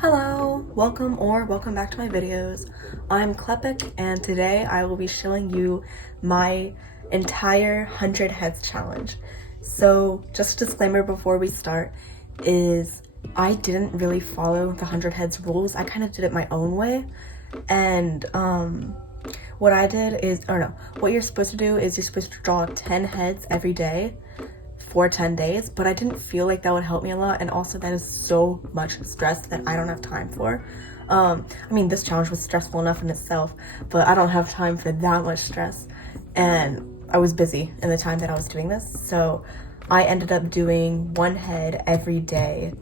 Hello, welcome back to my videos. I'm Klepik and today I will be showing you my entire 100 heads challenge. So just a disclaimer before we start is I didn't really follow the 100 heads rules. I kind of did it my own way. And what I did is, what you're supposed to do is you're supposed to draw 10 heads every day for 10 days, but I didn't feel like that would help me a lot, and also that is so much stress that I don't have time for. I mean, this challenge was stressful enough in itself, but I don't have time for that much stress, and I was busy in the time that I was doing this, so I ended up doing one head every day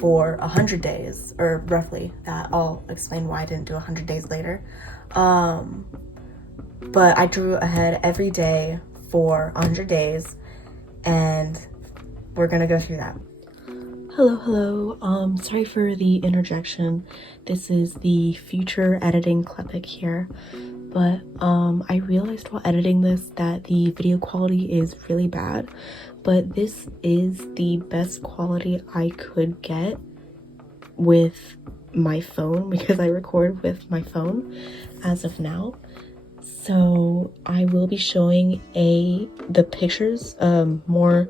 for 100 days, or roughly that. I'll explain why I didn't do 100 days later. But I drew a head every day for 100 days, and we're gonna go through that. Hello. Sorry for the interjection. This is the future editing Klepik here, but I realized while editing this that the video quality is really bad, but this is the best quality I could get with my phone because I record with my phone as of now. So I will be showing the pictures, more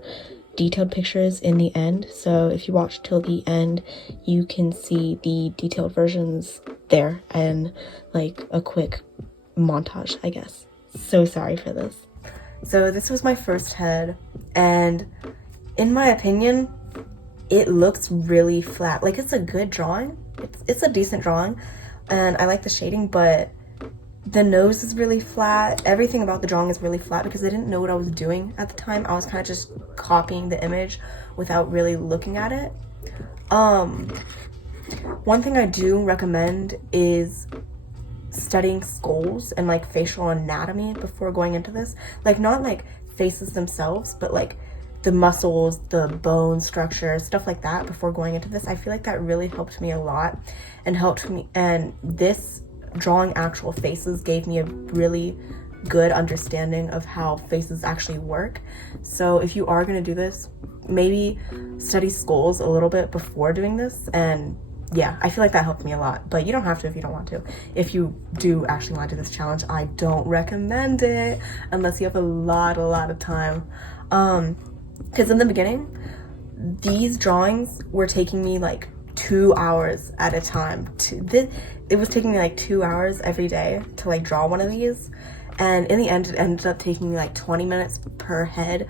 detailed pictures in the end. So if you watch till the end, you can see the detailed versions there and like a quick montage, I guess. So sorry for this. So this was my first head, and in my opinion, it looks really flat. Like, it's a good drawing. It's a decent drawing, and I like the shading, but the nose is really flat. Everything about the drawing is really flat because I didn't know what I was doing at the time. I was kind of just copying the image without really looking at it. One thing I do recommend is studying skulls and like facial anatomy before going into this. Like, not like faces themselves, but like the muscles, the bone structure, stuff like that before going into this. I feel like that really helped me a lot and this drawing actual faces gave me a really good understanding of how faces actually work. So if you are going to do this, maybe study skulls a little bit before doing this, and yeah, I feel like that helped me a lot. But you don't have to if you don't want to. If you do actually want to do this challenge, I don't recommend it unless you have a lot of time, because in the beginning these drawings were taking me like 2 hours at a time. It was taking me like 2 hours every day to like draw one of these, and in the end it ended up taking me like 20 minutes per head,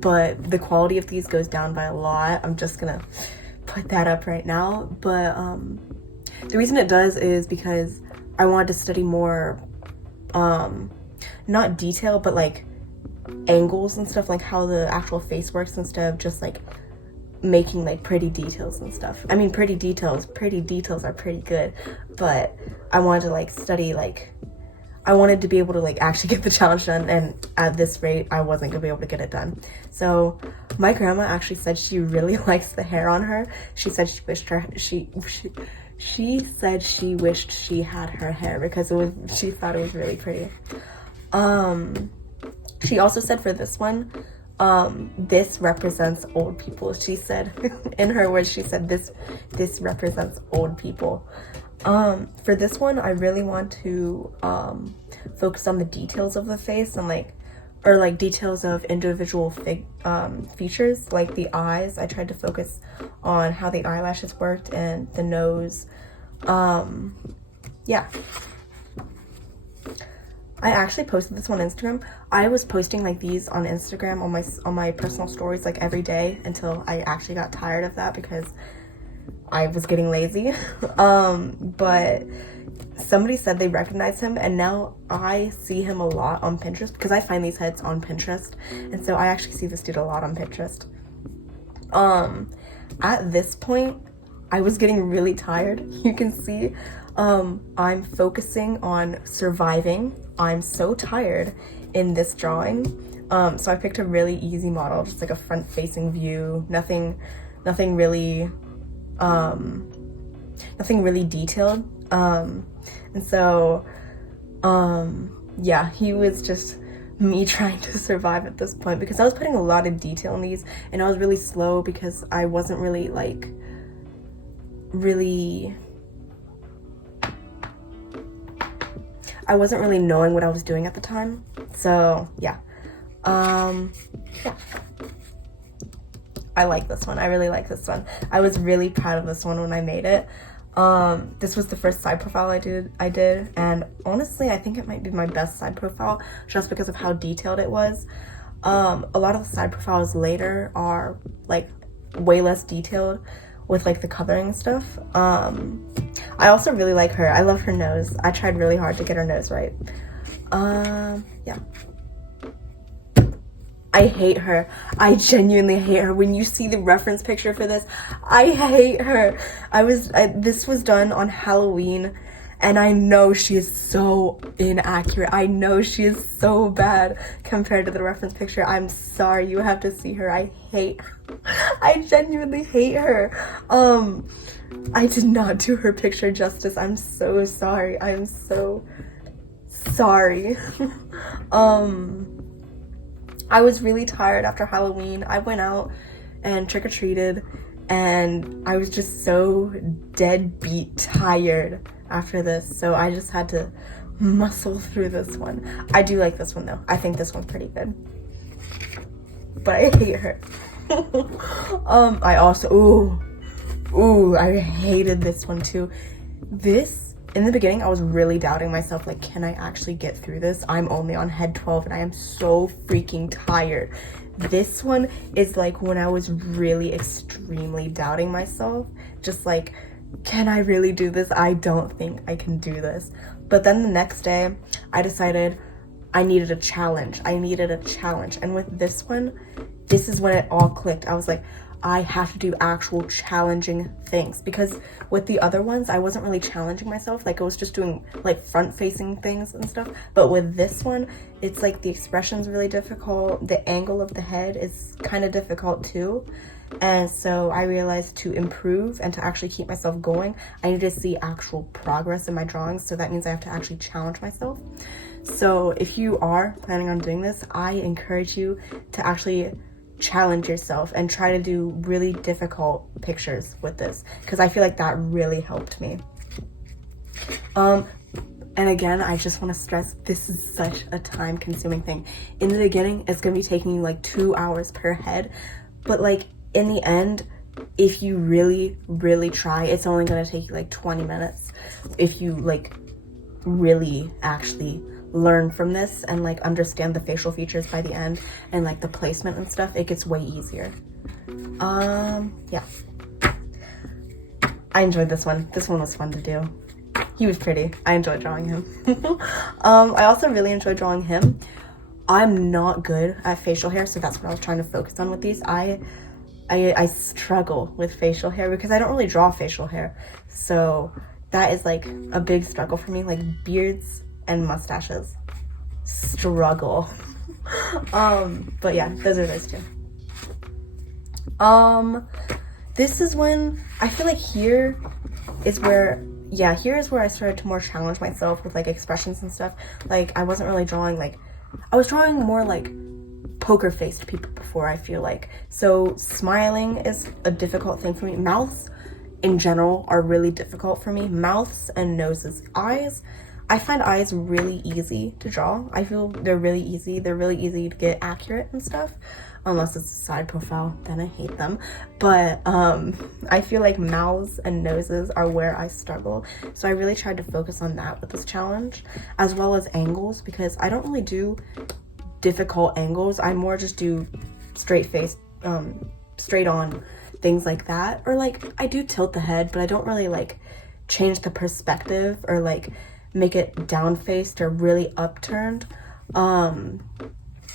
but the quality of these goes down by a lot. I'm just gonna put that up right now, but the reason it does is because I wanted to study more not detail, but like angles and stuff, like how the actual face works, instead of just like making like pretty details and stuff. I mean, pretty details are pretty good, but I wanted to like study, like I wanted to be able to like actually get the challenge done, and at this rate I wasn't gonna be able to get it done. So my grandma actually said she really likes the hair on her. She said she wished she wished she had her hair because she thought it was really pretty. She also said for this one, this represents old people. She said, in her words, she said this represents old people. For this one, I really want to focus on the details of the face and like details of individual features, like the eyes. I tried to focus on how the eyelashes worked and the nose. Yeah. I actually posted this on Instagram. I was posting like these on Instagram on my personal stories like every day until I actually got tired of that because I was getting lazy. But somebody said they recognized him, and now I see him a lot on Pinterest because I find these heads on Pinterest, and so I actually see this dude a lot on Pinterest. At this point I was getting really tired. You can see I'm focusing on surviving. I'm so tired in this drawing, so I picked a really easy model, just like a front-facing view, nothing really detailed, and so yeah, he was just me trying to survive at this point because I was putting a lot of detail in these, and I was really slow because I wasn't really I wasn't really knowing what I was doing at the time. So yeah. Yeah. I like this one. I really like this one. I was really proud of this one when I made it. This was the first side profile I did, and honestly I think it might be my best side profile just because of how detailed it was. A lot of the side profiles later are like way less detailed with like the coloring and stuff. I also really like her. I love her nose. I tried really hard to get her nose right. Yeah. I hate her. I genuinely hate her. When you see the reference picture for this, I hate her. This was done on Halloween, and I know she is so inaccurate. I know she is so bad compared to the reference picture. I'm sorry, you have to see her. I hate her. I genuinely hate her. I did not do her picture justice. I'm so sorry. I'm so sorry. I was really tired after Halloween. I went out and trick-or-treated, and I was just so deadbeat tired after this, so I just had to muscle through this one. I do like this one though. I think this one's pretty good, but I hate her. I also, I hated this one too. In the beginning, I was really doubting myself, like, can I actually get through this? I'm only on head 12 and I am so freaking tired. This one is like when I was really extremely doubting myself, just like, can I really do this? I don't think I can do this. But then the next day, I decided I needed a challenge. And with this one, this is when it all clicked. I was like, I have to do actual challenging things, because with the other ones I wasn't really challenging myself. Like I was just doing like front facing things and stuff, but with this one it's like the expression's really difficult, the angle of the head is kind of difficult too, and so I realized to improve and to actually keep myself going, I need to see actual progress in my drawings. So that means I have to actually challenge myself. So if you are planning on doing this, I encourage you to actually challenge yourself and try to do really difficult pictures with this, because I feel like that really helped me. And again, I just want to stress, this is such a time consuming thing. In the beginning, it's gonna be taking you like 2 hours per head, but like in the end, if you really try, it's only gonna take you like 20 minutes if you like really actually learn from this and like understand the facial features by the end and like the placement and stuff. It gets way easier. Yeah, I enjoyed this one. This one was fun to do. He was pretty. I enjoyed drawing him. I also really enjoyed drawing him. I'm not good at facial hair, so that's what I was trying to focus on with these. I struggle with facial hair because I don't really draw facial hair, so that is like a big struggle for me. Like beards and mustaches, struggle. But yeah, those are those two. This is when I feel like here is where I started to more challenge myself with like expressions and stuff. Like I wasn't really drawing, like I was drawing more like poker faced people before, I feel like. So smiling is a difficult thing for me. Mouths in general are really difficult for me. Mouths and noses. Eyes, I find eyes really easy to draw. I feel they're really easy to get accurate and stuff, unless it's a side profile, then I hate them. But I feel like mouths and noses are where I struggle, so I really tried to focus on that with this challenge, as well as angles, because I don't really do difficult angles. I more just do straight face, straight on things like that, or like I do tilt the head, but I don't really like change the perspective or like make it down faced or really upturned.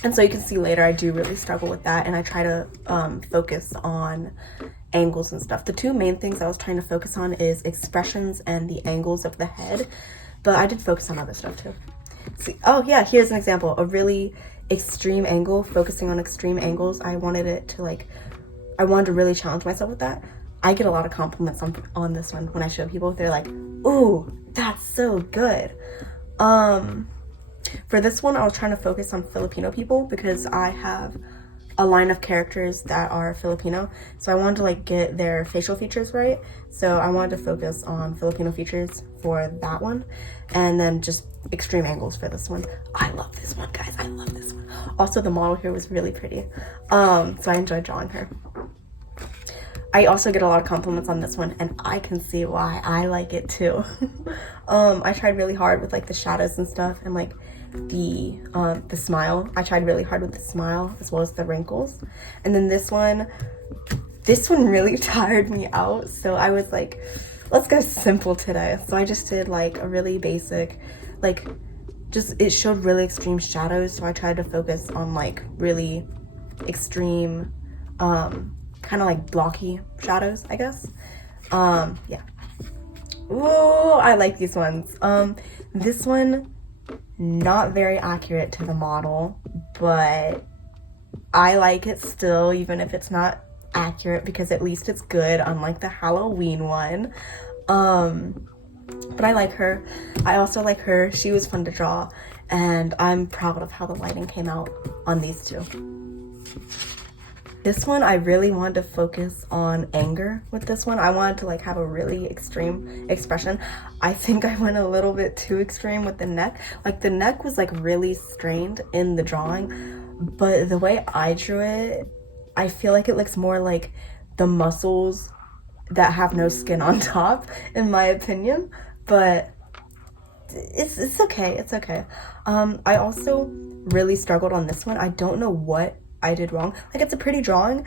And so you can see later I do really struggle with that, and I try to focus on angles and stuff. The two main things I was trying to focus on is expressions and the angles of the head, but I did focus on other stuff too. See, oh yeah, here's an example, a really extreme angle, focusing on extreme angles. I wanted to really challenge myself with that. I get a lot of compliments on this one when I show people. They're like, ooh, that's so good. For this one, I was trying to focus on Filipino people because I have a line of characters that are Filipino, so I wanted to like get their facial features right. So I wanted to focus on Filipino features for that one, and then just extreme angles for this one. I love this one, guys. I love this one. Also, the model here was really pretty, so I enjoyed drawing her. I also get a lot of compliments on this one, and I can see why. I like it too. I tried really hard with like the shadows and stuff, and like the smile. I tried really hard with the smile as well as the wrinkles. And then this one really tired me out, so I was like, let's go simple today. So I just did like a really basic, like, just, it showed really extreme shadows, so I tried to focus on like really extreme kind of like blocky shadows, I guess. Yeah. Ooh, I like these ones. This one, not very accurate to the model, but I like it still, even if it's not accurate, because at least it's good, unlike the Halloween one. But I like her. I also like her. She was fun to draw, and I'm proud of how the lighting came out on these two. This one, I really wanted to focus on anger with this one. I wanted to like have a really extreme expression. I think I went a little bit too extreme with the neck. Like the neck was like really strained in the drawing, but the way I drew it, I feel like it looks more like the muscles that have no skin on top, in my opinion. But it's okay, it's okay. I also really struggled on this one. I don't know what I did wrong. Like, it's a pretty drawing,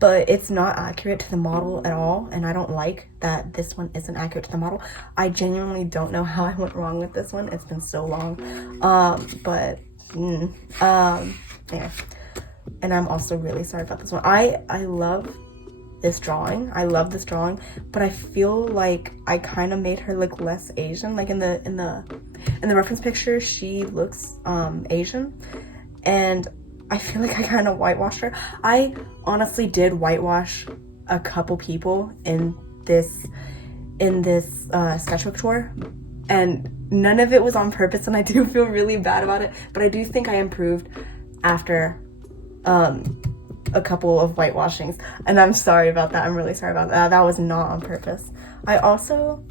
but it's not accurate to the model at all, and I don't like that this one isn't accurate to the model. I genuinely don't know how I went wrong with this one. It's been so long. Yeah. And I'm also really sorry about this one. I love this drawing. I love this drawing, but I feel like I kind of made her look less Asian. Like in the reference picture, she looks Asian, and I feel like I kind of whitewashed her. I honestly did whitewash a couple people in this sketchbook tour, and none of it was on purpose, and I do feel really bad about it, but I do think I improved after a couple of whitewashings, and I'm sorry about that. I'm really sorry about that. That was not on purpose. I also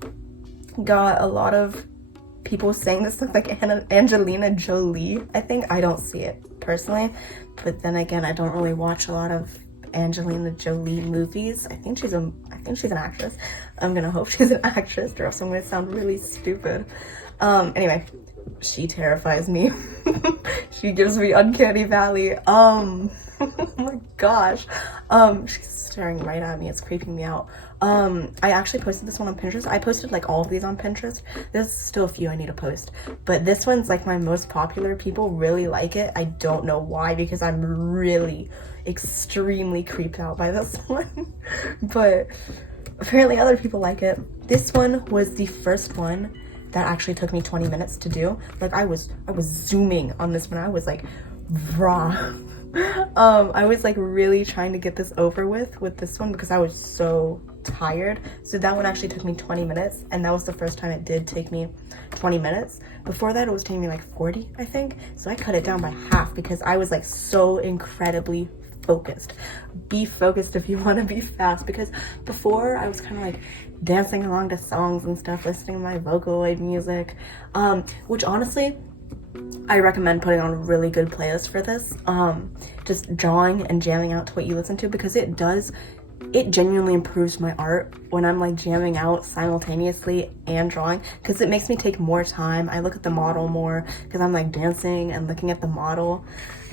got a lot of people saying this looks like Angelina Jolie. I think I don't see it personally, but then again, I don't really watch a lot of Angelina Jolie movies. I think she's an actress. I'm gonna hope she's an actress, or else I'm gonna sound really stupid. Anyway, she terrifies me. She gives me uncanny valley. Oh my gosh. She's staring right at me. It's creeping me out. I actually posted this one on Pinterest. I posted like all of these on Pinterest. There's still a few I need to post, but this one's like my most popular. People really like it. I don't know why, because I'm really extremely creeped out by this one. But apparently other people like it. This one was the first one that actually took me 20 minutes to do. Like I was zooming on this one. I was like raw. I was like really trying to get this over with this one, because I was so tired. So that one actually took me 20 minutes, and that was the first time it did take me 20 minutes. Before that, it was taking me like 40, I think. So I cut it down by half because I was like so incredibly focused. Be focused if you want to be fast, because before I was kind of like dancing along to songs and stuff, listening to my Vocaloid music, which honestly I recommend putting on a really good playlist for this. Just drawing and jamming out to what you listen to, because it genuinely improves my art when I'm like jamming out simultaneously and drawing, because it makes me take more time. I look at the model more because I'm like dancing and looking at the model.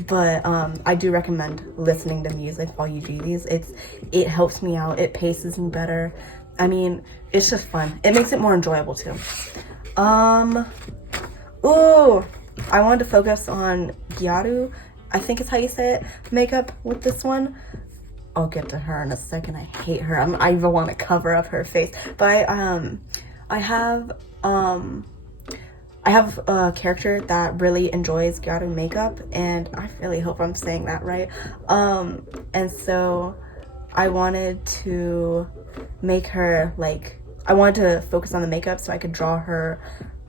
But I do recommend listening to music while you do these. It helps me out. It paces me better. I mean, it's just fun. It makes it more enjoyable too. Ooh, I wanted to focus on Gyaru, I think is how you say it, makeup with this one. I'll get to her in a second. I hate her. I even want to cover up her face. But I have a character that really enjoys Gyaru makeup, and I really hope I'm saying that right. And so I wanted to make her like, I wanted to focus on the makeup so I could draw her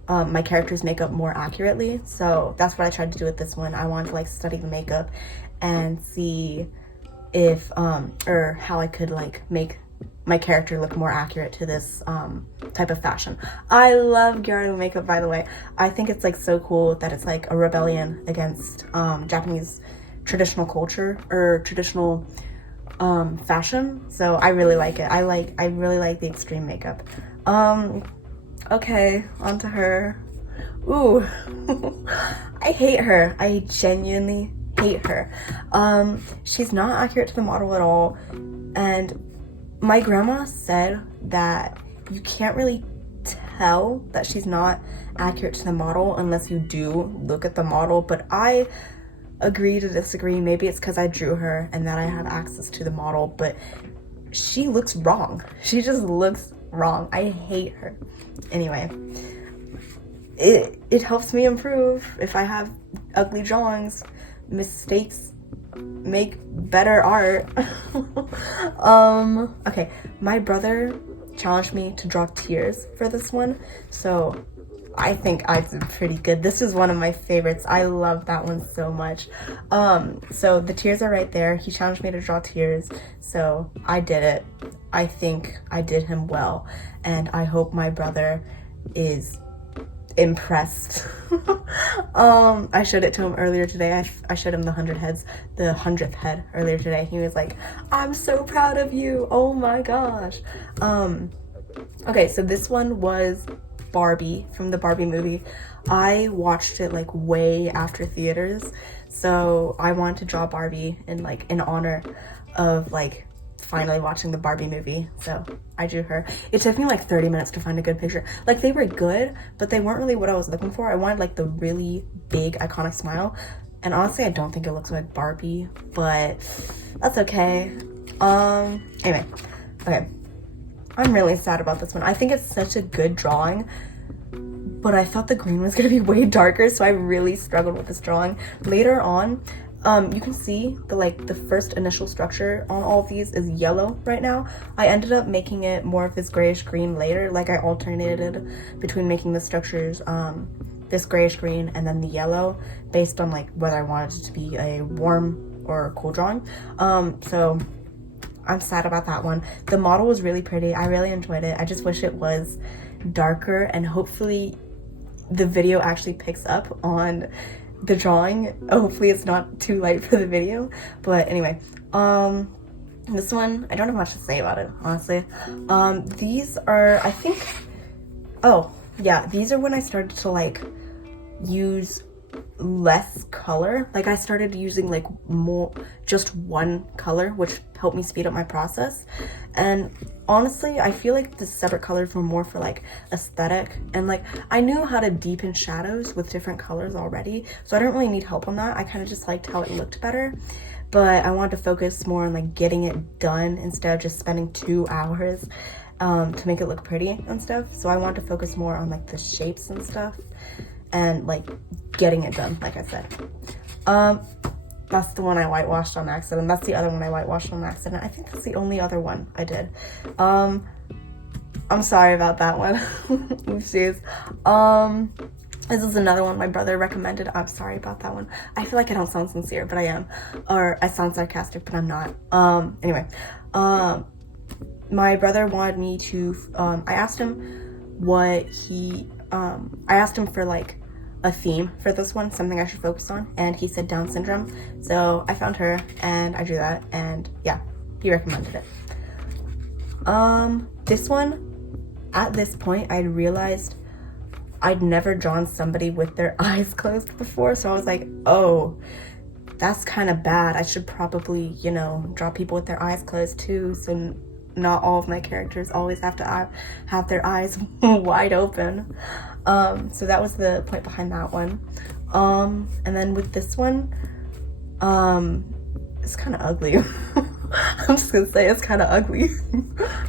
my character's makeup more accurately. So that's what I tried to do with this one. I wanted to like study the makeup and see if or how I could like make my character look more accurate to this type of fashion. I love Gyaru makeup, by the way. I think it's like so cool that it's like a rebellion against Japanese traditional culture or traditional fashion. So I really like it. I really like the extreme makeup. Okay, onto her. Ooh. I hate her. I genuinely hate her. She's not accurate to the model at all, and my grandma said that you can't really tell that she's not accurate to the model unless you do look at the model, but I agree to disagree. Maybe it's because I drew her and that I have access to the model, but she looks wrong. She just looks wrong. I hate her. Anyway, it helps me improve. If I have ugly drawings, mistakes make better art. Okay, my brother challenged me to draw tears for this one, so I think I did pretty good. This is one of my favorites. I love that one so much. So the tears are right there. He challenged me to draw tears, so I did it. I think I did him well, and I hope my brother is impressed. I showed it to him earlier today. I showed him the 100th head earlier today. He was like, I'm so proud of you. Oh my gosh. Okay, so this one was Barbie from the Barbie movie. I watched it like way after theaters, so I wanted to draw Barbie in honor of like finally watching the Barbie movie, so I drew her. It took me like 30 minutes to find a good picture. Like, they were good, but they weren't really what I was looking for. I wanted like the really big iconic smile, and honestly I don't think it looks like Barbie, but that's okay. Anyway, okay, I'm really sad about this one. I think it's such a good drawing, but I thought the green was gonna be way darker, so I really struggled with this drawing. Later on, you can see the first initial structure on all of these is yellow right now. I ended up making it more of this grayish green later. Like, I alternated between making the structures this grayish green and then the yellow based on like whether I wanted it to be a warm or a cool drawing. So I'm sad about that one. The model was really pretty. I really enjoyed it. I just wish it was darker, and hopefully the video actually picks up on the drawing. Hopefully it's not too light for the video, but anyway, this one I don't have much to say about it, honestly. These are, I think, oh yeah, these are when I started to like use less color. Like, I started using like more just one color, which helped me speed up my process. And honestly, I feel like the separate colors were more for like aesthetic, and like I knew how to deepen shadows with different colors already, so I don't really need help on that. I kind of just liked how it looked better, but I wanted to focus more on like getting it done instead of just spending 2 hours to make it look pretty and stuff. So I wanted to focus more on like the shapes and stuff and like getting it done, like I said. That's the one I whitewashed on accident. That's the other one I whitewashed on accident. I think that's the only other one I did. I'm sorry about that one. Oopsies. This is another one my brother recommended. I'm sorry about that one. I feel like I don't sound sincere, but I am. Or I sound sarcastic, but I'm not. Anyway, my brother wanted me to, I asked him for like a theme for this one, something I should focus on, and he said Down syndrome. So I found her and I drew that, and yeah, he recommended it. This one, at this point, I realized I'd never drawn somebody with their eyes closed before, so I was like, oh, that's kind of bad. I should probably, you know, draw people with their eyes closed too, so not all of my characters always have to have their eyes wide open. So that was the point behind that one. And then with this one, it's kind of ugly. I'm just gonna say it's kind of ugly.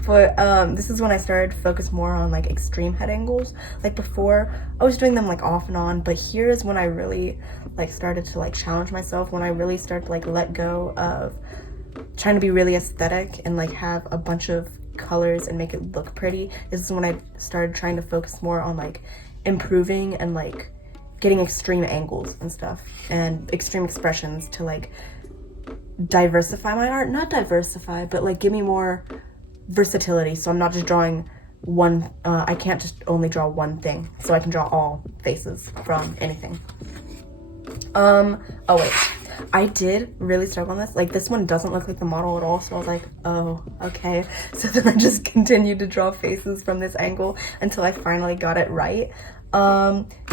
But this is when I started to focus more on like extreme head angles. Like, before I was doing them like off and on, but here is when I really like started to like challenge myself, when I really started to like let go of trying to be really aesthetic and like have a bunch of colors and make it look pretty. This is when I started trying to focus more on like improving and like getting extreme angles and stuff and extreme expressions to like diversify my art. Not diversify, but like give me more versatility, so I'm not just drawing one, I can't just only draw one thing, so I can draw all faces from anything. Oh wait, I did really struggle on this. Like, this one doesn't look like the model at all, so I was like, oh, okay. So then I just continued to draw faces from this angle until I finally got it right.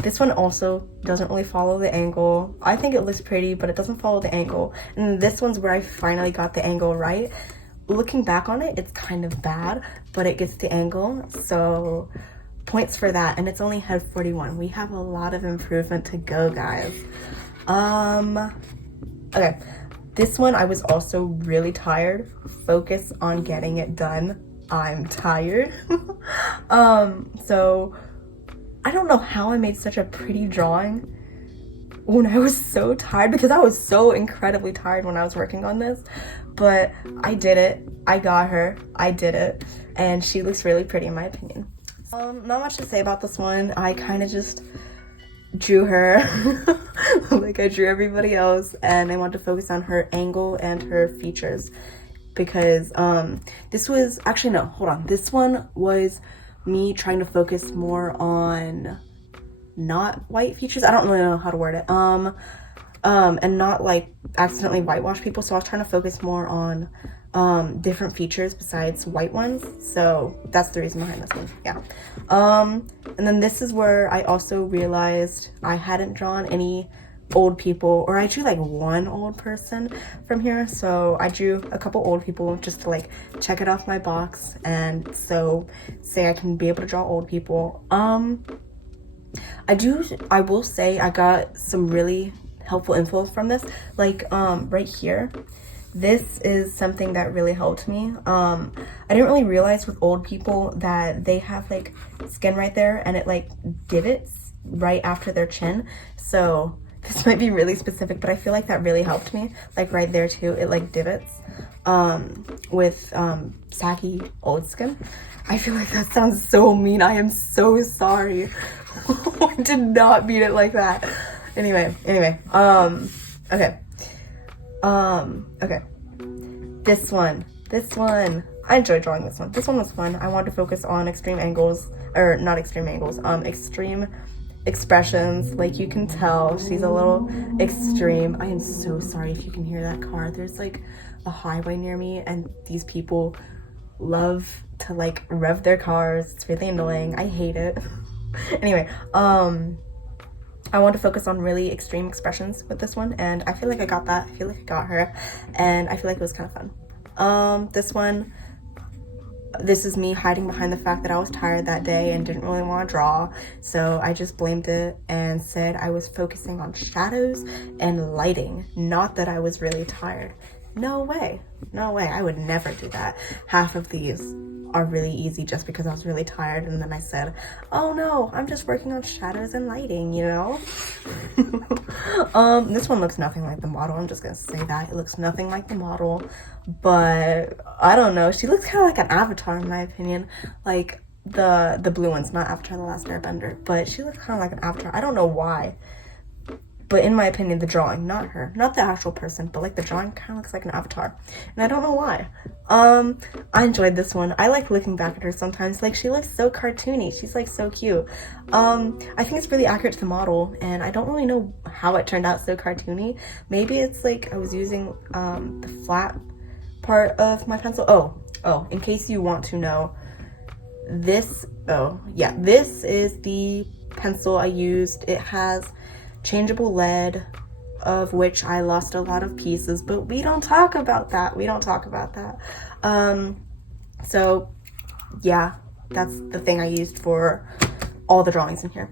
This one also doesn't really follow the angle. I think it looks pretty, but it doesn't follow the angle. And this one's where I finally got the angle right. Looking back on it, it's kind of bad, but it gets the angle, so points for that. And it's only head 41. We have a lot of improvement to go, guys. Okay, this one I was also really tired. Focus on getting it done. I'm tired. So I don't know how I made such a pretty drawing when I was so tired, because I was so incredibly tired when I was working on this, but I did it. I got her. I did it, and she looks really pretty in my opinion. Not much to say about this one. I kind of just drew her like I drew everybody else, and I want to focus on her angle and her features, because this was actually, no, hold on, this one was me trying to focus more on not white features. I don't really know how to word it, and not like accidentally whitewash people, so I was trying to focus more on different features besides white ones, so that's the reason behind this one. Yeah. And then this is where I also realized I hadn't drawn any old people, or I drew like one old person from here, so I drew a couple old people just to like check it off my box, and so say I can be able to draw old people. I will say I got some really helpful info from this, like right here. This is something that really helped me. I didn't really realize with old people that they have like skin right there, and it like divots right after their chin. So this might be really specific, but I feel like that really helped me. Like right there too, it like divots with saggy old skin. I feel like that sounds so mean. I am so sorry. I did not mean it like that. Anyway, okay. Okay. This one, I enjoyed drawing this one. This one was fun. I wanted to focus on extreme angles, or not extreme angles, extreme expressions. Like, you can tell she's a little extreme. I am so sorry if you can hear that car. There's like a highway near me, and these people love to like rev their cars. It's really annoying. I hate it. Anyway, I want to focus on really extreme expressions with this one, and I feel like I got that. I feel like I got her, and I feel like it was kind of fun. This one, this is me hiding behind the fact that I was tired that day and didn't really want to draw, so I just blamed it and said I was focusing on shadows and lighting, not that I was really tired. No way, I would never do that. Half of these are really easy just because I was really tired, and then I said, oh no, I'm just working on shadows and lighting, you know? This one looks nothing like the model. I'm just gonna say that. It looks nothing like the model, but I don't know. She looks kind of like an avatar in my opinion. Like the blue one's not Avatar: The Last Airbender, but she looks kind of like an avatar. I don't know why. But in my opinion, the drawing, not her, not the actual person, but like the drawing kind of looks like an avatar. And I don't know why. I enjoyed this one. I like looking back at her sometimes. Like, she looks so cartoony. She's like so cute. I think it's really accurate to the model, and I don't really know how it turned out so cartoony. Maybe it's like I was using the flat part of my pencil. Oh, in case you want to know, this is the pencil I used. It has changeable lead, of which I lost a lot of pieces, but we don't talk about that. So yeah, that's the thing I used for all the drawings in here.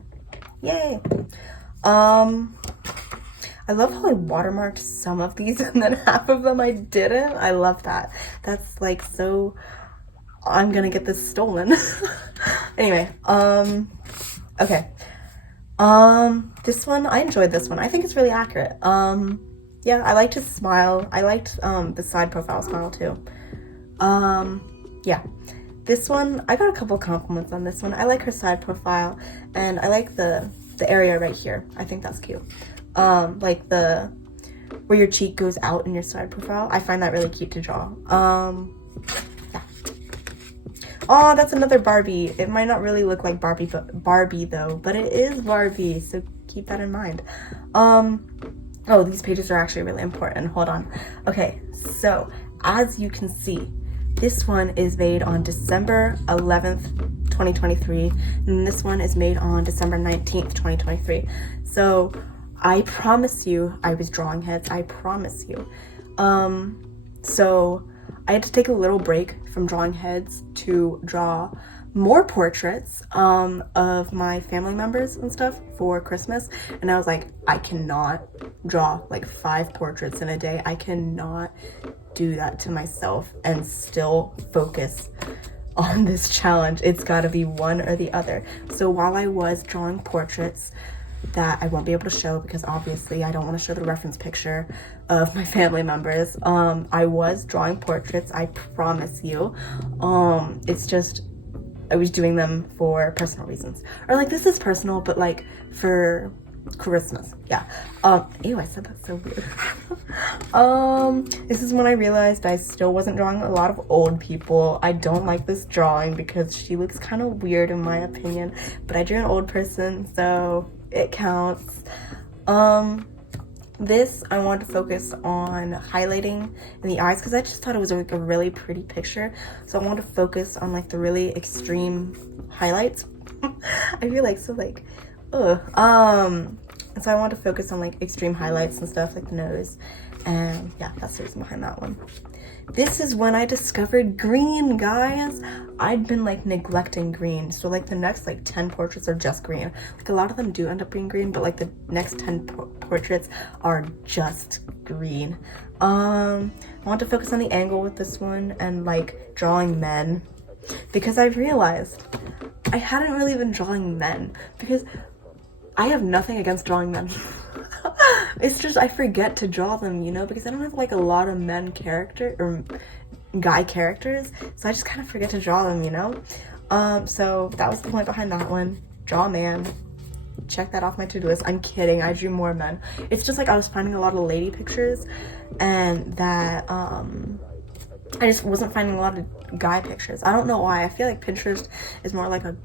Yay. I love how I watermarked some of these and then half of them I didn't. I love that. That's like so, I'm gonna get this stolen. Anyway, okay. This one, I enjoyed this one. I think it's really accurate. Yeah, I liked his smile. I liked the side profile smile too. Yeah, this one, I got a couple compliments on this one. I like her side profile, and I like the area right here. I think that's cute. Like the where your cheek goes out in your side profile. I find that really cute to draw. Yeah. Oh, that's another Barbie. It might not really look like Barbie though, but it is Barbie, so keep that in mind. Oh, these pages are actually really important. Hold on. Okay, so as you can see, this one is made on December 11th, 2023, and this one is made on December 19th, 2023. So I promise you I was drawing heads. I promise you. So I had to take a little break from drawing heads to draw more portraits of my family members and stuff for Christmas, and I was like, I cannot draw like 5 portraits in a day. I cannot do that to myself and still focus on this challenge. It's got to be one or the other. So while I was drawing portraits that I won't be able to show because obviously I don't want to show the reference picture of my family members, I was drawing portraits, I promise you. It's just I was doing them for personal reasons, or like, this is personal, but like for Christmas. Yeah. Ew, I said that so weird. This is when I realized I still wasn't drawing a lot of old people. I don't like this drawing because she looks kind of weird in my opinion, but I drew an old person, so it counts. This I wanted to focus on highlighting in the eyes because I just thought it was like a really pretty picture, so I wanted to focus on like the really extreme highlights. I feel like so like ugh. So I wanted to focus on like extreme highlights and stuff, like the nose, and yeah, that's the reason behind that one. This is when I discovered green, guys. I'd been like neglecting green, so like the next like 10 portraits are just green. Like a lot of them do end up being green, but like the next 10 portraits are just green. I want to focus on the angle with this one and like drawing men, because I realized I hadn't really been drawing men, because I have nothing against drawing men. It's just I forget to draw them, you know, because I don't have like a lot of men character or guy characters, so I just kind of forget to draw them, you know. So that was the point behind that one. Draw a man. Check that off my to-do list. I'm kidding, I drew more men. It's just like I was finding a lot of lady pictures, and that I just wasn't finding a lot of guy pictures. I don't know why. I feel like Pinterest is more like a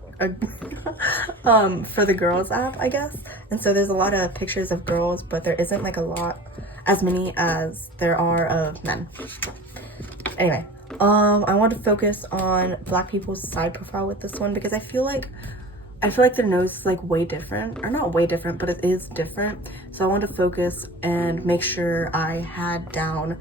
for the girls app, I guess. And so there's a lot of pictures of girls, but there isn't like as many as there are of men. Anyway, I want to focus on Black people's side profile with this one because I feel like their nose is like way different, or not way different, but it is different. So I want to focus and make sure I had down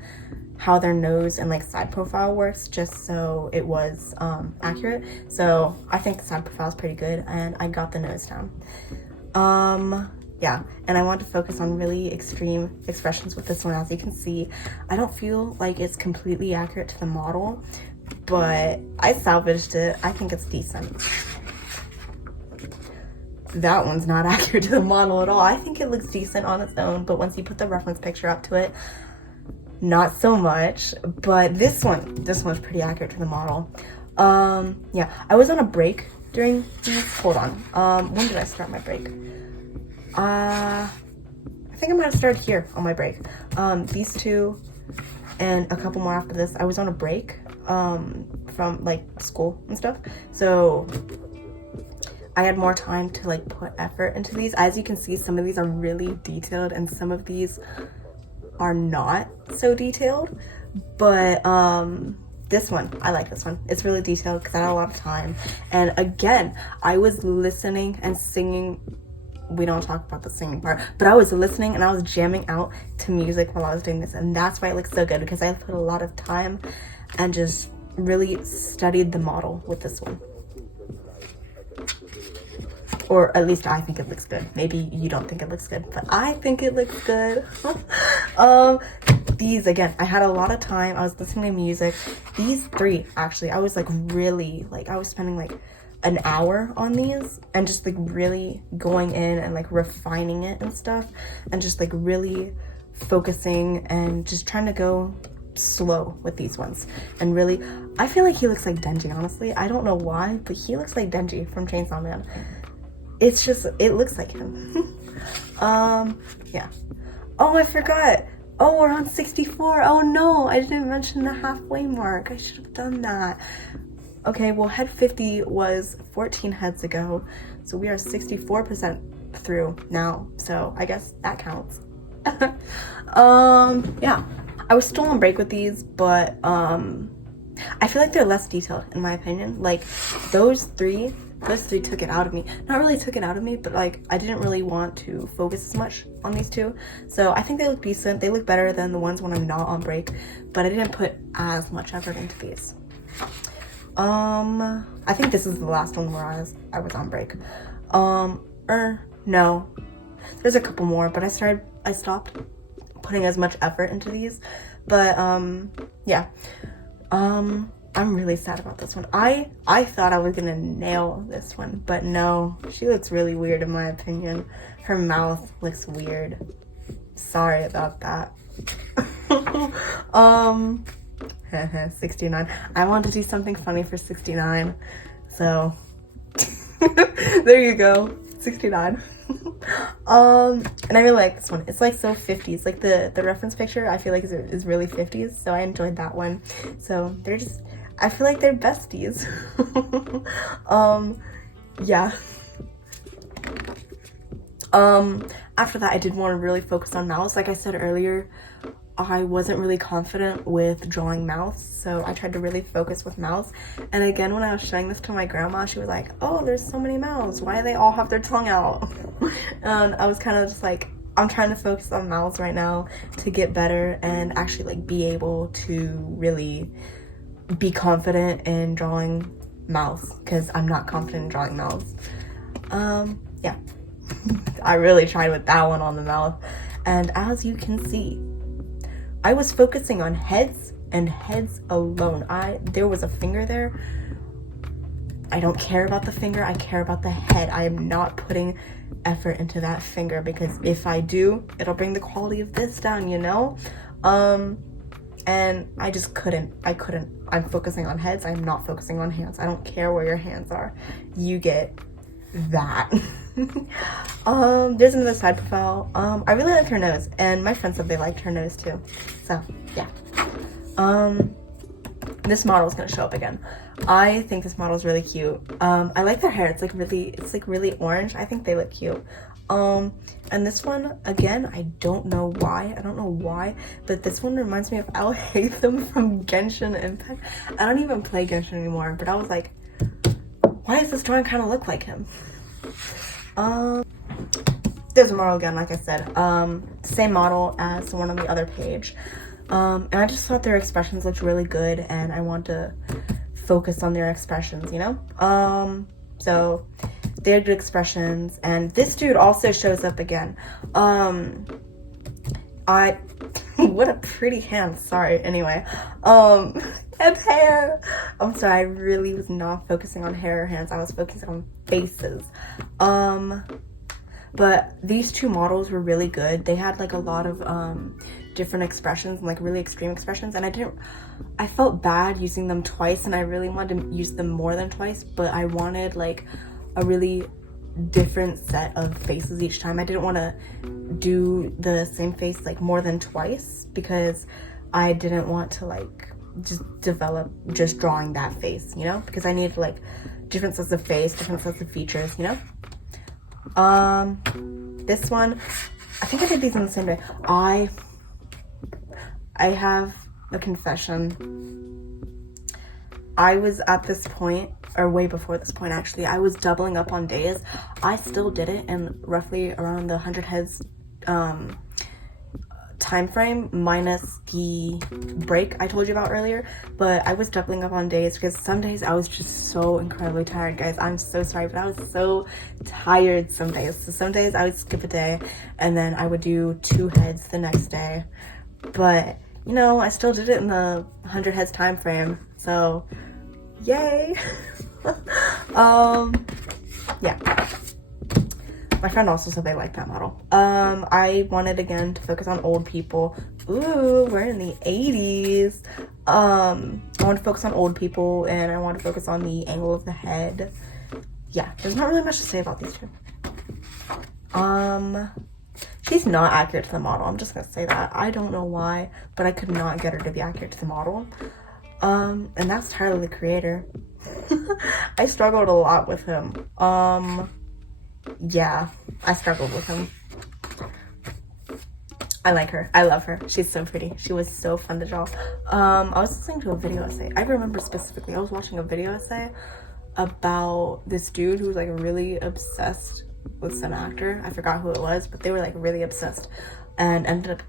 how their nose and like side profile works, just so it was accurate. So I think the side profile is pretty good, and I got the nose down. Yeah, and I want to focus on really extreme expressions with this one. As you can see, I don't feel like it's completely accurate to the model, but I salvaged it. I think it's decent. That one's not accurate to the model at all. I think it looks decent on its own, but once you put the reference picture up to it, not so much. But this one's pretty accurate to the model. Yeah, I was on a break during these. Hold on. When did I start my break? I think I might have started here on my break. These two and a couple more after this. I was on a break from like school and stuff, so I had more time to like put effort into these. As you can see, some of these are really detailed and some of these are not so detailed, but this one, I like this one. It's really detailed because I had a lot of time, and again, I was listening and singing. We don't talk about the singing part, but I was listening and I was jamming out to music while I was doing this, and that's why it looks so good, because I put a lot of time and just really studied the model with this one. Or at least I think it looks good. Maybe you don't think it looks good, but I think it looks good. These, again, I had a lot of time. I was listening to music. These three, actually, I was like really, like I was spending like an hour on these and just like really going in and like refining it and stuff, and just like really focusing and just trying to go slow with these ones. And really, I feel like he looks like Denji, honestly. I don't know why, but he looks like Denji from Chainsaw Man. It's just, it looks like him. Yeah. Oh, I forgot. Oh, we're on 64. Oh no, I didn't mention the halfway mark. I should have done that. Okay, well, head 50 was 14 heads ago, so we are 64% through now, so I guess that counts. Yeah, I was still on break with these, but I feel like they're less detailed in my opinion. Like those three took it out of me. Not really took it out of me, but like I didn't really want to focus as much on these two. So I think they look decent. They look better than the ones when I'm not on break, but I didn't put as much effort into these. I think this is the last one where I was on break. No. There's a couple more, but I stopped putting as much effort into these. But yeah. I'm really sad about this one. I thought I was gonna nail this one, but no. She looks really weird in my opinion. Her mouth looks weird. Sorry about that. 69. I want to do something funny for 69, so there you go. 69. And I really like this one. It's like so 50s. Like the reference picture I feel like is really 50s, so I enjoyed that one. So they're just, I feel like they're besties. Yeah. After that I did want to really focus on mouths. Like I said earlier, I wasn't really confident with drawing mouths, so I tried to really focus with mouths. And again, when I was showing this to my grandma, she was like, oh, there's so many mouths, why do they all have their tongue out? And I was kind of just like, I'm trying to focus on mouths right now to get better and actually like be able to really be confident in drawing mouths, because I'm not confident in drawing mouths. Yeah. I really tried with that one on the mouth, and as you can see, I was focusing on heads and heads alone. There was a finger there. I don't care about the finger, I care about the head. I am not putting effort into that finger, because if I do, it'll bring the quality of this down, you know? And I just couldn't. I'm focusing on heads, I'm not focusing on hands. I don't care where your hands are. You get that. There's another side profile. I really like her nose, and my friends said they liked her nose too, so yeah. This model is gonna show up again. I think this model is really cute. I like their hair. It's like really orange. I think they look cute. And this one, again, I don't know why, but this one reminds me of Al Hatham from Genshin Impact. I don't even play Genshin anymore, but I was like, why does this drawing kind of look like him? There's a model again, like I said. Same model as the one on the other page. And I just thought their expressions looked really good, and I want to focus on their expressions, you know? So they're good expressions, and this dude also shows up again. What a pretty hand, sorry, anyway. And hair. I'm sorry, I really was not focusing on hair or hands, I was focusing on faces. But these two models were really good. They had like a lot of different expressions and like really extreme expressions, and I felt bad using them twice, and I really wanted to use them more than twice, but I wanted like a really different set of faces each time. I didn't want to do the same face like more than twice, because I didn't want to like just develop just drawing that face, you know, because I needed like different sets of face, different sets of features, you know. This one, I think I did these in the same day. I have a confession. I was at this point, or way before this point actually, I was doubling up on days. I still did it in roughly around the 100 heads time frame, minus the break I told you about earlier, but I was doubling up on days because some days I was just so incredibly tired, guys. I'm so sorry, but I was so tired some days. So some days I would skip a day and then I would do 2 heads the next day, but you know, I still did it in the 100 heads time frame, so yay. Yeah. My friend also said they liked that model. I wanted again to focus on old people. Ooh, we're in the 80s. I want to focus on old people, and I want to focus on the angle of the head. Yeah, there's not really much to say about these two. She's not accurate to the model. I'm just gonna say that. I don't know why, but I could not get her to be accurate to the model. And that's Tyler, the Creator. I struggled a lot with him. Yeah, I struggled with him. I like her. I love her. She's so pretty. She was so fun to draw. I was listening to a video essay. I remember specifically, I was watching a video essay about this dude who was like really obsessed with some actor. I forgot who it was, but they were like really obsessed and ended up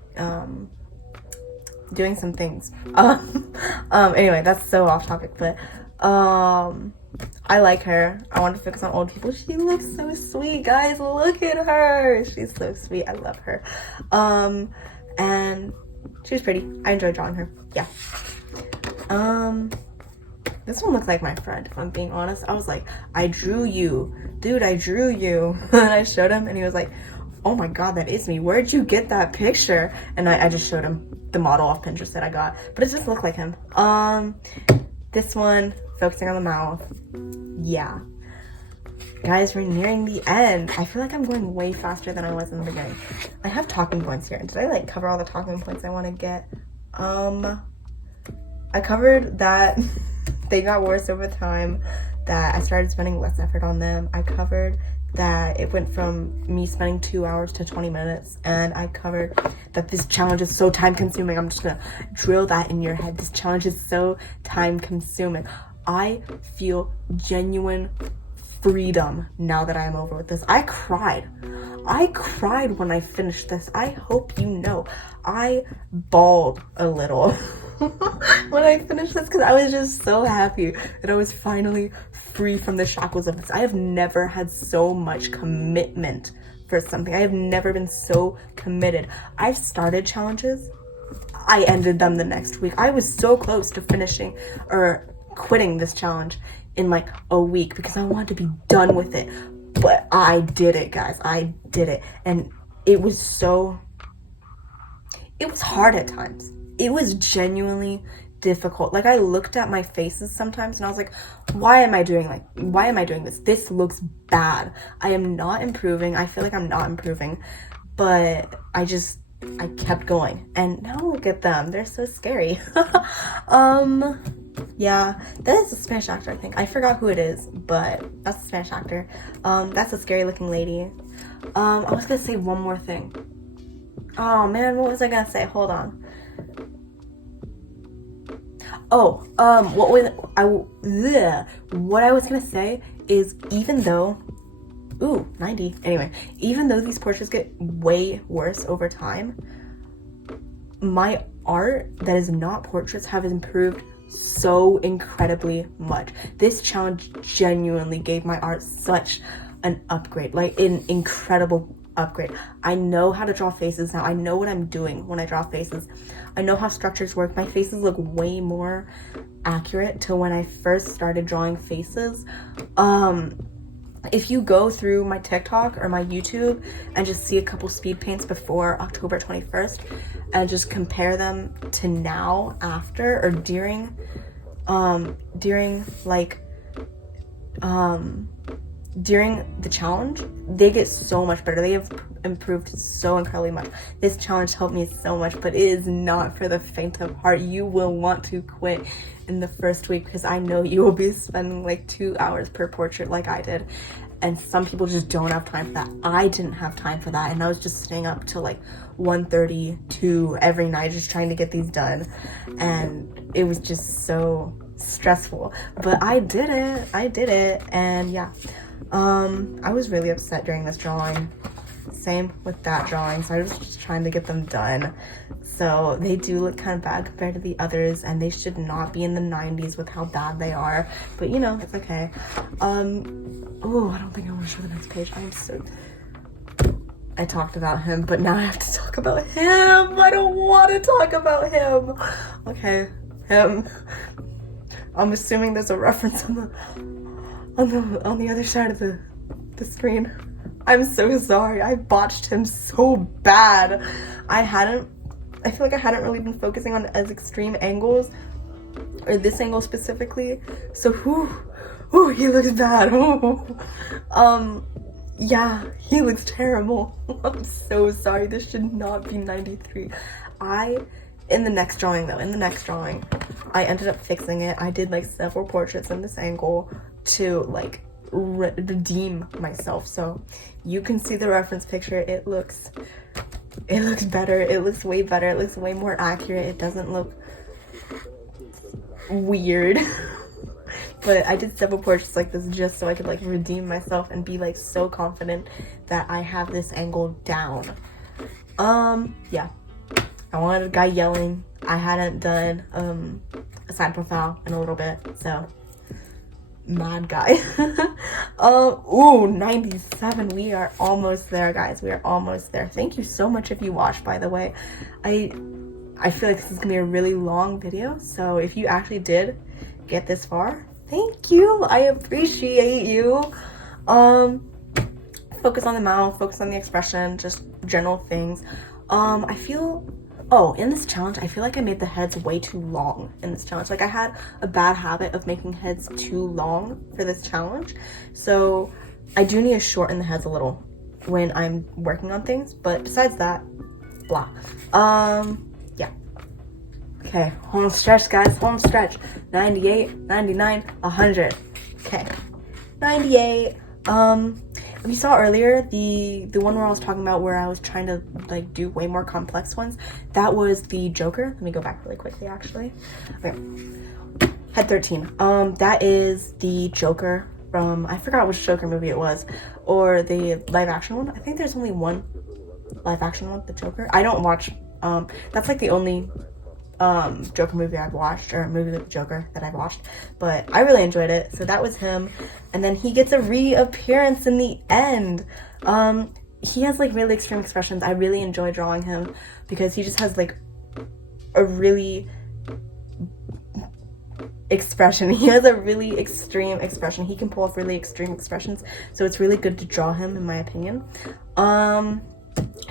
doing some things. Anyway, that's so off topic, but I like her. I want to focus on old people. She looks so sweet, guys. Look at her. She's so sweet. I love her. And she was pretty. I enjoyed drawing her. Yeah. This one looks like my friend, if I'm being honest. I was like, I drew you. Dude, I drew you. And I showed him and he was like, oh my god, that is me. Where'd you get that picture? And I just showed him the model off Pinterest that I got. But it just looked like him. This one, focusing on the mouth. Yeah. Guys, we're nearing the end. I feel like I'm going way faster than I was in the beginning. I have talking points here. Did I like cover all the talking points I want to get? I covered that they got worse over time, that I started spending less effort on them. I covered that it went from me spending 2 hours to 20 minutes. And I covered that this challenge is so time consuming. I'm just gonna drill that in your head. This challenge is so time consuming. I feel genuine freedom now that I am over with this. I cried when I finished this. I hope you know. I bawled a little when I finished this because I was just so happy that I was finally free from the shackles of this. I have never had so much commitment for something. I have never been so committed. I've started challenges. I ended them the next week. I was so close to finishing or quitting this challenge in like a week because I wanted to be done with it. But I did it, guys. I did it. And it was hard at times. It was genuinely difficult. Like, I looked at my faces sometimes and I was like, why am I doing this? This looks bad. I am not improving. I feel like I'm not improving. But I kept going. And now look at them. They're so scary. Yeah, that is a Spanish actor, I think. I forgot who it is, but that's a Spanish actor. That's a scary looking lady. I was gonna say one more thing. Oh man, what was I gonna say? Hold on. Oh, what I was gonna say is, even though, 90. Anyway, even though these portraits get way worse over time, my art that is not portraits have improved so incredibly much. This challenge genuinely gave my art such an upgrade, like an incredible upgrade. I know how to draw faces now. I know what I'm doing when I draw faces. I know how structures work. My faces look way more accurate to when I first started drawing faces. If you go through my TikTok or my YouTube and just see a couple speed paints before October 21st and just compare them to now, after, or during the challenge, they get so much better. They have improved so incredibly much. This challenge helped me so much, but it is not for the faint of heart. You will want to quit in the first week because I know you will be spending like 2 hours per portrait like I did. And some people just don't have time for that. I didn't have time for that, and I was just staying up till like 1:30, 2 every night just trying to get these done, and it was just so stressful. But I did it, and yeah. I was really upset during this drawing. Same with that drawing, so I was just trying to get them done. So they do look kind of bad compared to the others, and they should not be in the 90s with how bad they are. But you know, it's okay. Oh, I don't think I want to show the next page. I talked about him, but now I have to talk about him. I don't want to talk about him. Okay, him. I'm assuming there's a reference on the other side of the screen. I'm so sorry. I botched him so bad. I feel like I hadn't really been focusing on as extreme angles, or this angle specifically. So he looks bad. Yeah, he looks terrible. I'm so sorry. This should not be 93. In the next drawing, I ended up fixing it. I did like several portraits in this angle to like redeem myself. So you can see the reference picture. It looks better. It looks way better. It looks way more accurate. It doesn't look weird. But I did several portraits like this just so I could like redeem myself and be like so confident that I have this angle down. Yeah. I wanted a guy yelling. I hadn't done a side profile in a little bit, so mad guy. Ooh, 97. We are almost there, guys. We are almost there. Thank you so much if you watched, by the way. I feel like this is gonna be a really long video, so if you actually did get this far, thank you. I appreciate you. Focus on the mouth, focus on the expression, just general things. In this challenge, I feel like I made the heads way too long in this challenge. Like I had a bad habit of making heads too long for this challenge. So I do need to shorten the heads a little when I'm working on things. But besides that, blah. Yeah. Okay, home stretch, guys, home stretch. 98, 99, 100. Okay, 98. You saw earlier the one where I was talking about where I was trying to like do way more complex ones. That was the Joker. Let me go back really quickly, actually. Okay, head 13. That is the Joker from, I forgot which Joker movie it was, or the live action one. I think there's only one live action one, the Joker. I don't watch. That's like the only Joker movie I've watched, or movie with Joker that I've watched, but I really enjoyed it. So that was him, and then he gets a reappearance in the end. He has like really extreme expressions. I really enjoy drawing him because he just has like a really expression. He has a really extreme expression. He can pull off really extreme expressions, so it's really good to draw him, in my opinion.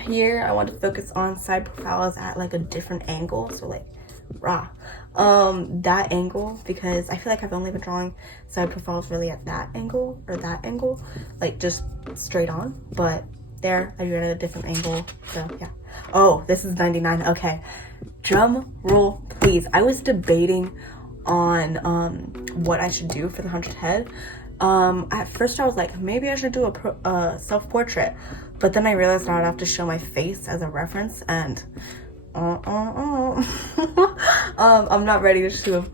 Here I want to focus on side profiles at like a different angle, so like that angle, because I feel like I've only been drawing side profiles really at that angle, or that angle, like just straight on. But there I do it at a different angle, so yeah. Oh, this is 99. Okay, drum roll please. I was debating on what I should do for the 100 head. At first I was like, maybe I should do a self-portrait, but then I realized I would have to show my face as a reference, and I'm not ready to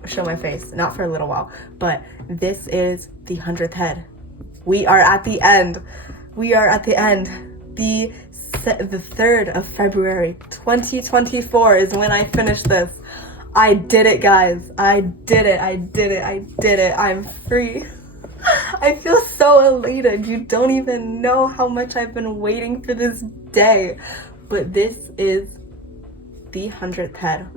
show my face, not for a little while. But this is the 100th head. We are at the end. We are at the end. The 3rd of February 2024 is when I finish this. I did it, guys. I did it. I'm free. I feel so elated. You don't even know how much I've been waiting for this day. But this is the 100th head.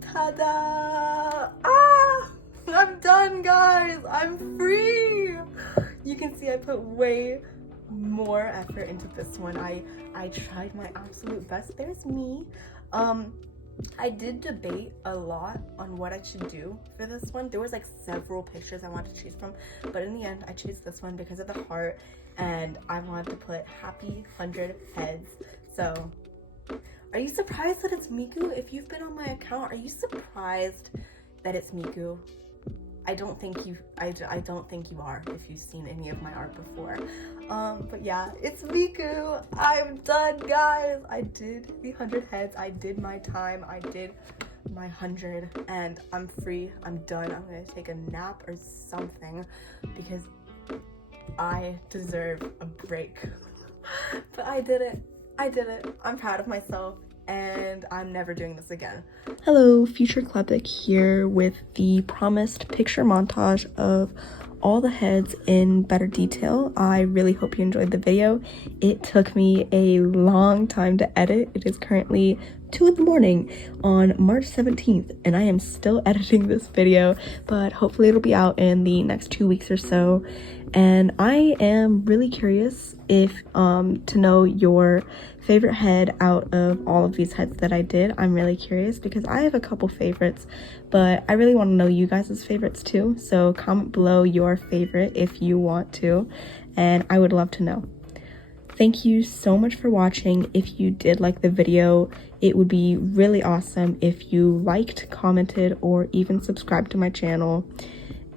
Ta-da! Ah! I'm done, guys. I'm free. You can see I put way more effort into this one. I tried my absolute best. There's me. I did debate a lot on what I should do for this one. There was like several pictures I wanted to choose from, but in the end I chose this one because of the heart, and I wanted to put happy 100 heads. So are you surprised that it's Miku? If you've been on my account, are you surprised that it's Miku? I don't think you are if you've seen any of my art before. But yeah, it's Miku. I'm done, guys. I did the 100 heads. I did my time. I did my 100, and I'm free. I'm done. I'm gonna take a nap or something because I deserve a break. But I did it. I'm proud of myself, and I'm never doing this again. Hello, Future Klepek here with the promised picture montage of all the heads in better detail. I really hope you enjoyed the video. It took me a long time to edit. It is currently 2 in the morning on March 17th, and I am still editing this video, but hopefully it'll be out in the next 2 weeks or so. And I am really curious to know your favorite head out of all of these heads that I did. I'm really curious because I have a couple favorites, but I really want to know you guys' favorites too. So comment below your favorite if you want to, and I would love to know. Thank you so much for watching. If you did like the video, it would be really awesome if you liked, commented, or even subscribed to my channel,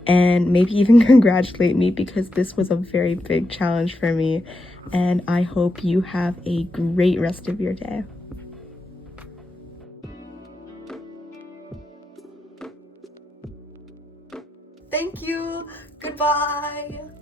and maybe even congratulate me, because this was a very big challenge for me, and I hope you have a great rest of your day. Thank you. Goodbye.